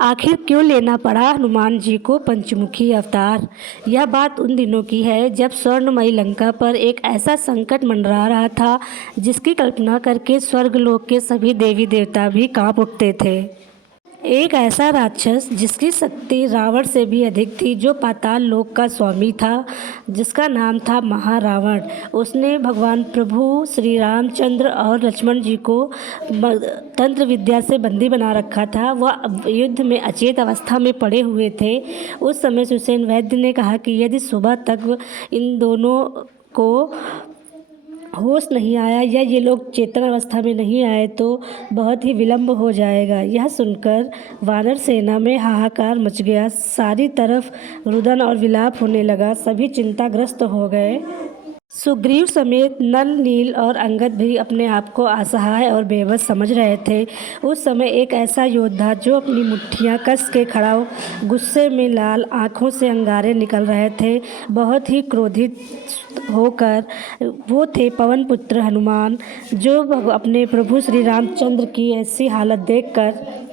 आखिर क्यों लेना पड़ा हनुमान जी को पंचमुखी अवतार। यह बात उन दिनों की है जब स्वर्णमयी लंका पर एक ऐसा संकट मंडरा रहा था जिसकी कल्पना करके स्वर्गलोक के सभी देवी देवता भी कांप उठते थे। एक ऐसा राक्षस जिसकी शक्ति रावण से भी अधिक थी, जो पाताल लोक का स्वामी था, जिसका नाम था महारावण। उसने भगवान प्रभु श्री रामचंद्र और लक्ष्मण जी को तंत्र विद्या से बंदी बना रखा था। वह युद्ध में अचेत अवस्था में पड़े हुए थे। उस समय सुसेन वैद्य ने कहा कि यदि सुबह तक इन दोनों को होश नहीं आया या ये लोग चेतन अवस्था में नहीं आए तो बहुत ही विलम्ब हो जाएगा। यह सुनकर वानर सेना में हाहाकार मच गया। सारी तरफ रुदन और विलाप होने लगा। सभी चिंताग्रस्त हो गए। सुग्रीव समेत नल, नील और अंगद भी अपने आप को असहाय और बेबस समझ रहे थे। उस समय एक ऐसा योद्धा जो अपनी मुट्ठियां कस के खड़ा, गुस्से में लाल आंखों से अंगारे निकल रहे थे, बहुत ही क्रोधित होकर, वो थे पवन पुत्र हनुमान, जो अपने प्रभु श्री रामचंद्र की ऐसी हालत देखकर,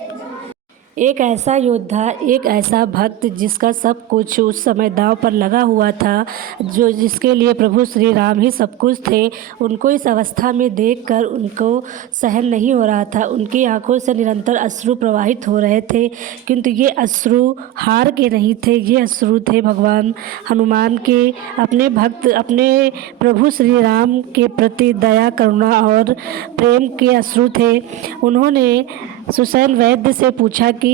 एक ऐसा योद्धा, एक ऐसा भक्त जिसका सब कुछ उस समय दांव पर लगा हुआ था, जो जिसके लिए प्रभु श्री राम ही सब कुछ थे, उनको इस अवस्था में देखकर उनको सहन नहीं हो रहा था। उनकी आंखों से निरंतर अश्रु प्रवाहित हो रहे थे, किंतु ये अश्रु हार के नहीं थे। ये अश्रु थे भगवान हनुमान के, अपने भक्त, अपने प्रभु श्री राम के प्रति दया, करुणा और प्रेम के अश्रु थे। उन्होंने सुसेन वैद्य से पूछा कि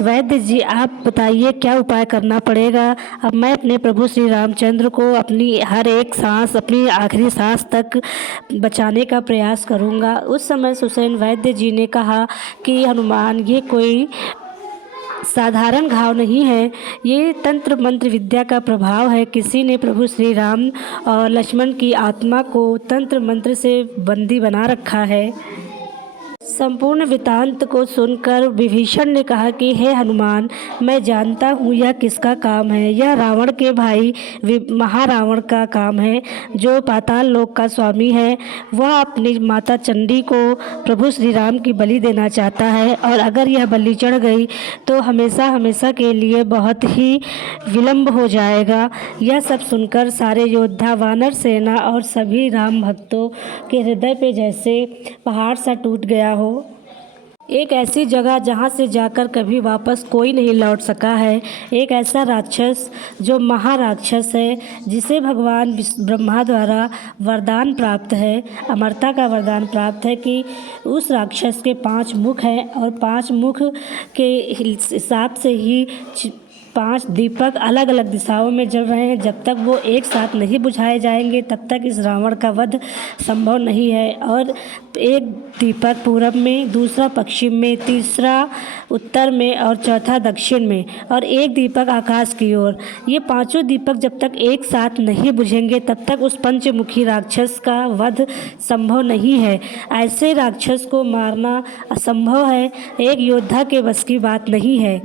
वैद्य जी, आप बताइए क्या उपाय करना पड़ेगा। अब मैं अपने प्रभु श्री रामचंद्र को अपनी हर एक सांस, अपनी आखिरी सांस तक बचाने का प्रयास करूंगा। उस समय सुसेन वैद्य जी ने कहा कि हनुमान, ये कोई साधारण घाव नहीं है, ये तंत्र मंत्र विद्या का प्रभाव है। किसी ने प्रभु श्री राम और लक्ष्मण की आत्मा को तंत्र मंत्र से बंदी बना रखा है। संपूर्ण वृतांत को सुनकर विभीषण ने कहा कि हे हनुमान, मैं जानता हूँ यह किसका काम है। यह रावण के भाई महारावण का काम है, जो पाताल लोक का स्वामी है। वह अपनी माता चंडी को प्रभु श्री राम की बलि देना चाहता है, और अगर यह बलि चढ़ गई तो हमेशा हमेशा के लिए बहुत ही विलम्ब हो जाएगा। यह सब सुनकर सारे योद्धा, वानर सेना और सभी राम भक्तों के हृदय पे जैसे पहाड़ सा टूट गया हो। एक ऐसी जगह जहाँ से जाकर कभी वापस कोई नहीं लौट सका है। एक ऐसा राक्षस जो महाराक्षस है, जिसे भगवान ब्रह्मा द्वारा वरदान प्राप्त है, अमरता का वरदान प्राप्त है कि उस राक्षस के 5 मुख हैं, और 5 मुख के हिसाब से ही 5 दीपक अलग अलग दिशाओं में जल रहे हैं। जब तक वो एक साथ नहीं बुझाए जाएंगे तब तक इस रावण का वध संभव नहीं है। और एक दीपक पूरब में, दूसरा पश्चिम में, तीसरा उत्तर में और चौथा दक्षिण में, और एक दीपक आकाश की ओर। ये 5 दीपक जब तक एक साथ नहीं बुझेंगे तब तक उस पंचमुखी राक्षस का वध संभव नहीं है। ऐसे राक्षस को मारना असंभव है, एक योद्धा के बस की बात नहीं है।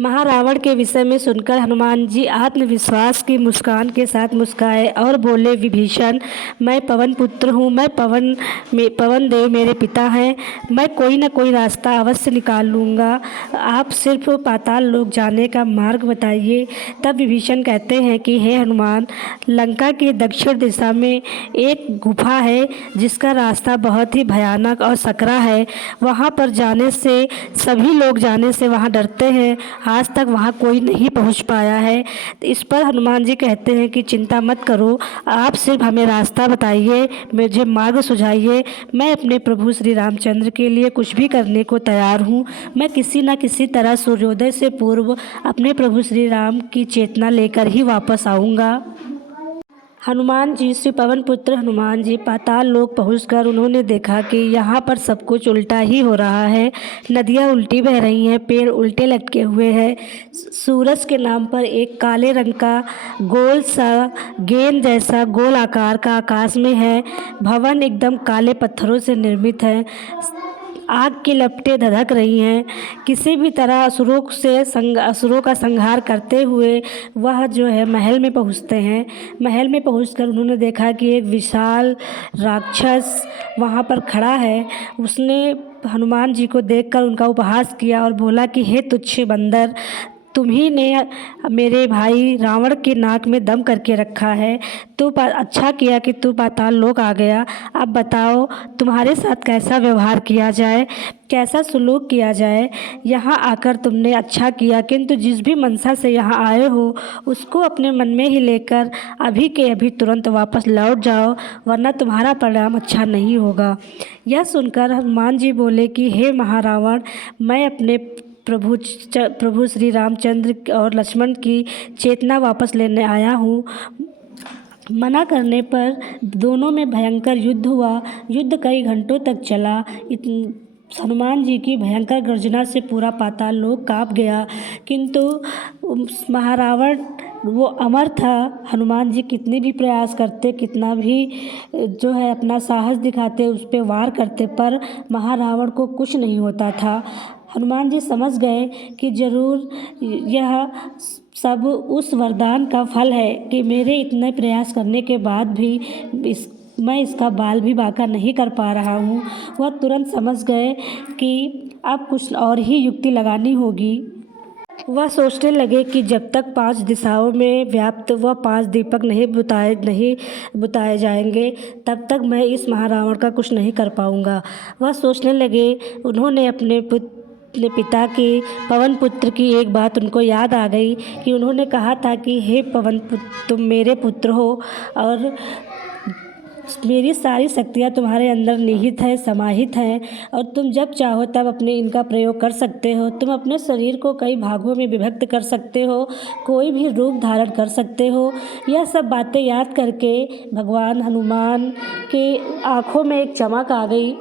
महारावण के विषय में सुनकर हनुमान जी आत्मविश्वास की मुस्कान के साथ मुस्काए और बोले, विभीषण, मैं पवन पुत्र हूँ, मैं पवन देव मेरे पिता हैं, मैं कोई न कोई रास्ता अवश्य निकाल लूँगा। आप सिर्फ पाताल लोक जाने का मार्ग बताइए। तब विभीषण कहते हैं कि हे हनुमान, लंका के दक्षिण दिशा में एक गुफा है जिसका रास्ता बहुत ही भयानक और सकरा है। वहाँ पर जाने से सभी लोग जाने से वहाँ डरते हैं। आज तक वहाँ कोई नहीं पहुँच पाया है। इस पर हनुमान जी कहते हैं कि चिंता मत करो, आप सिर्फ हमें रास्ता बताइए, मुझे मार्ग सुझाइए। मैं अपने प्रभु श्री रामचंद्र के लिए कुछ भी करने को तैयार हूँ। मैं किसी न किसी तरह सूर्योदय से पूर्व अपने प्रभु श्री राम की चेतना लेकर ही वापस आऊँगा। हनुमान जी, श्री पवन पुत्र हनुमान जी पाताल लोक पहुंचकर उन्होंने देखा कि यहाँ पर सब कुछ उल्टा ही हो रहा है। नदियाँ उल्टी बह रही हैं, पेड़ उल्टे लटके हुए हैं। सूरज के नाम पर एक काले रंग का गोल सा गेंद जैसा गोल आकार का आकाश में है। भवन एकदम काले पत्थरों से निर्मित है। आग की लपटें धधक रही हैं। किसी भी तरह असुरों का संहार करते हुए वह जो है महल में पहुंचते हैं। महल में पहुंचकर उन्होंने देखा कि एक विशाल राक्षस वहां पर खड़ा है। उसने हनुमान जी को देखकर उनका उपहास किया और बोला कि हे तुच्छ बंदर, तुम्ही ने मेरे भाई रावण के नाक में दम करके रखा है। अच्छा किया कि तू पाताल लोक आ गया। अब बताओ तुम्हारे साथ कैसा व्यवहार किया जाए, कैसा सलूक किया जाए। यहाँ आकर तुमने अच्छा किया, किंतु जिस भी मनसा से यहाँ आए हो उसको अपने मन में ही लेकर अभी के अभी तुरंत वापस लौट जाओ, वरना तुम्हारा परिणाम अच्छा नहीं होगा। यह सुनकर हनुमान जी बोले कि हे महारावण, मैं अपने प्रभु श्री रामचंद्र और लक्ष्मण की चेतना वापस लेने आया हूँ। मना करने पर दोनों में भयंकर युद्ध हुआ। युद्ध कई घंटों तक चला। हनुमान जी की भयंकर गर्जना से पूरा पाताल लोक काँप गया, किंतु महारावण वो अमर था। हनुमान जी कितने भी प्रयास करते, कितना भी जो है अपना साहस दिखाते, उस पर वार करते, पर महारावण को कुछ नहीं होता था। हनुमान जी समझ गए कि ज़रूर यह सब उस वरदान का फल है कि मेरे इतने प्रयास करने के बाद भी मैं इसका बाल भी बांका नहीं कर पा रहा हूँ। वह तुरंत समझ गए कि अब कुछ और ही युक्ति लगानी होगी। वह सोचने लगे कि जब तक 5 दिशाओं में व्याप्त वह 5 दीपक नहीं बुताए जाएंगे, तब तक मैं इस महारावण का कुछ नहीं कर पाऊँगा। वह सोचने लगे। उन्होंने अपने पिता के पवन पुत्र की एक बात उनको याद आ गई कि उन्होंने कहा था कि हे पवन पुत्र, तुम मेरे पुत्र हो और मेरी सारी शक्तियाँ तुम्हारे अंदर निहित है, समाहित हैं, और तुम जब चाहो तब अपने इनका प्रयोग कर सकते हो। तुम अपने शरीर को कई भागों में विभक्त कर सकते हो, कोई भी रूप धारण कर सकते हो। यह सब बातें याद करके भगवान हनुमान के आँखों में एक चमक आ गई।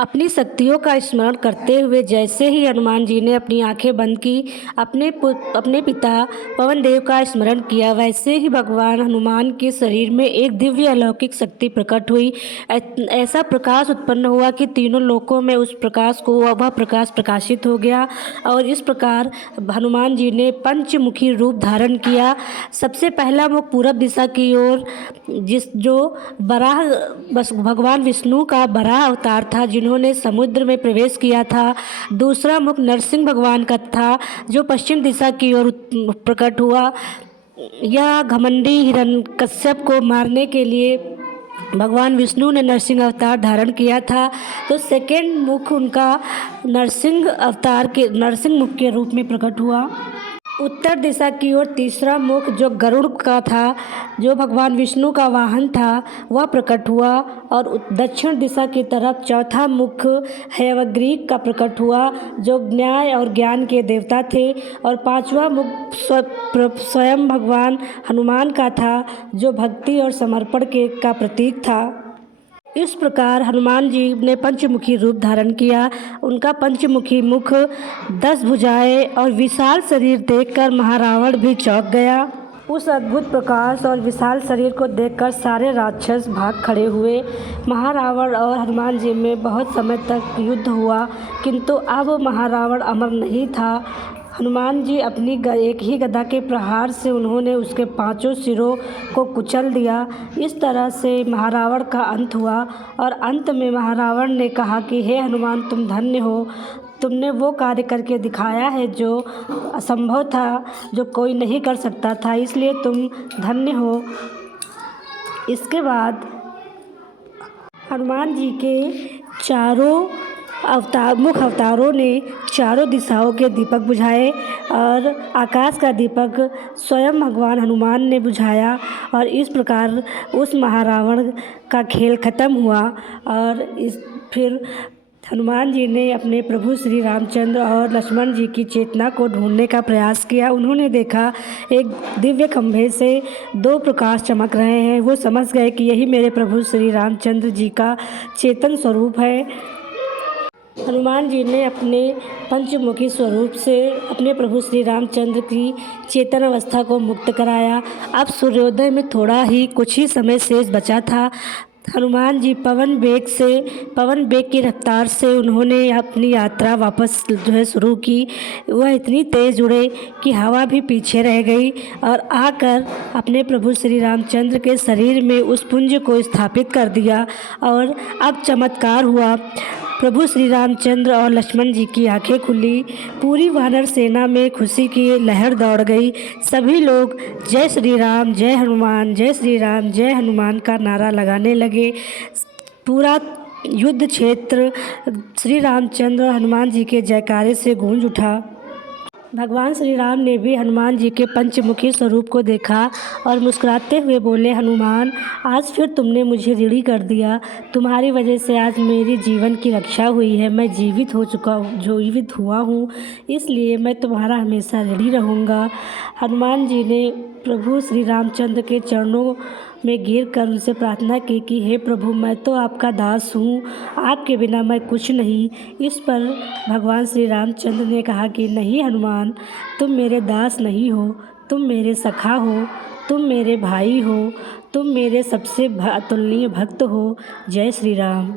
अपनी शक्तियों का स्मरण करते हुए जैसे ही हनुमान जी ने अपनी आंखें बंद की, अपने पिता पवन देव का स्मरण किया, वैसे ही भगवान हनुमान के शरीर में एक दिव्य अलौकिक शक्ति प्रकट हुई। ऐसा प्रकाश उत्पन्न हुआ कि तीनों लोकों में उस प्रकाश को वह प्रकाश प्रकाशित हो गया। और इस प्रकार हनुमान जी ने पंचमुखी रूप धारण किया। सबसे पहला मुख पूरब दिशा की ओर, जो भगवान विष्णु का बराह अवतार था, जिन्होंने समुद्र में प्रवेश किया था। दूसरा मुख नरसिंह भगवान का था, जो पश्चिम दिशा की ओर प्रकट हुआ। यह घमंडी हिरण्यकश्यप को मारने के लिए भगवान विष्णु ने नरसिंह अवतार धारण किया था। तो सेकेंड मुख उनका नरसिंह मुख के रूप में प्रकट हुआ। उत्तर दिशा की ओर तीसरा मुख, जो गरुड़ का था, जो भगवान विष्णु का वाहन था, वह प्रकट हुआ। और दक्षिण दिशा की तरफ चौथा मुख हयग्रीव का प्रकट हुआ, जो न्याय और ज्ञान के देवता थे। और पांचवा मुख स्वयं भगवान हनुमान का था, जो भक्ति और समर्पण का प्रतीक था। इस प्रकार हनुमान जी ने पंचमुखी रूप धारण किया। उनका पंचमुखी मुख, 10 भुजाएं और विशाल शरीर देखकर महारावण भी चौंक गया। उस अद्भुत प्रकाश और विशाल शरीर को देखकर सारे राक्षस भाग खड़े हुए। महारावण और हनुमान जी में बहुत समय तक युद्ध हुआ, किंतु अब महारावण अमर नहीं था। हनुमान जी अपनी एक ही गदा के प्रहार से उन्होंने उसके 5 सिरों को कुचल दिया। इस तरह से महारावण का अंत हुआ। और अंत में महारावण ने कहा कि हे हनुमान, तुम धन्य हो, तुमने वो कार्य करके दिखाया है जो असंभव था, जो कोई नहीं कर सकता था, इसलिए तुम धन्य हो। इसके बाद हनुमान जी के चारों मुख अवतारों ने चारों दिशाओं के दीपक बुझाए और आकाश का दीपक स्वयं भगवान हनुमान ने बुझाया। और इस प्रकार उस महारावण का खेल खत्म हुआ। और फिर हनुमान जी ने अपने प्रभु श्री रामचंद्र और लक्ष्मण जी की चेतना को ढूंढने का प्रयास किया। उन्होंने देखा एक दिव्य खंभे से 2 प्रकाश चमक रहे हैं। वो समझ गए कि यही मेरे प्रभु श्री रामचंद्र जी का चेतन स्वरूप है। हनुमान जी ने अपने पंचमुखी स्वरूप से अपने प्रभु श्री रामचंद्र की चेतन अवस्था को मुक्त कराया। अब सूर्योदय में कुछ ही समय शेष बचा था। हनुमान जी पवन वेग की रफ्तार से उन्होंने अपनी यात्रा वापस जो है शुरू की। वह इतनी तेज़ उड़े कि हवा भी पीछे रह गई और आकर अपने प्रभु श्री रामचंद्र के शरीर में उस पुंज को स्थापित कर दिया। और अब चमत्कार हुआ, प्रभु श्री रामचंद्र और लक्ष्मण जी की आंखें खुली। पूरी वानर सेना में खुशी की लहर दौड़ गई। सभी लोग जय श्री राम, जय हनुमान, जय श्री राम, जय हनुमान का नारा लगाने लगे। पूरा युद्ध क्षेत्र श्री रामचंद्र और हनुमान जी के जयकारे से गूंज उठा। भगवान श्री राम ने भी हनुमान जी के पंचमुखी स्वरूप को देखा और मुस्कुराते हुए बोले, हनुमान, आज फिर तुमने मुझे ऋणी कर दिया। तुम्हारी वजह से आज मेरी जीवन की रक्षा हुई है। मैं जीवित हुआ हूँ, इसलिए मैं तुम्हारा हमेशा ऋणी रहूँगा। हनुमान जी ने प्रभु श्री रामचंद्र के चरणों में गिर कर उनसे प्रार्थना की कि हे प्रभु, मैं तो आपका दास हूँ, आपके बिना मैं कुछ नहीं। इस पर भगवान श्री रामचंद्र ने कहा कि नहीं हनुमान, तुम मेरे दास नहीं हो, तुम मेरे सखा हो, तुम मेरे भाई हो, तुम मेरे सबसे अतुलनीय भक्त हो। जय श्री राम।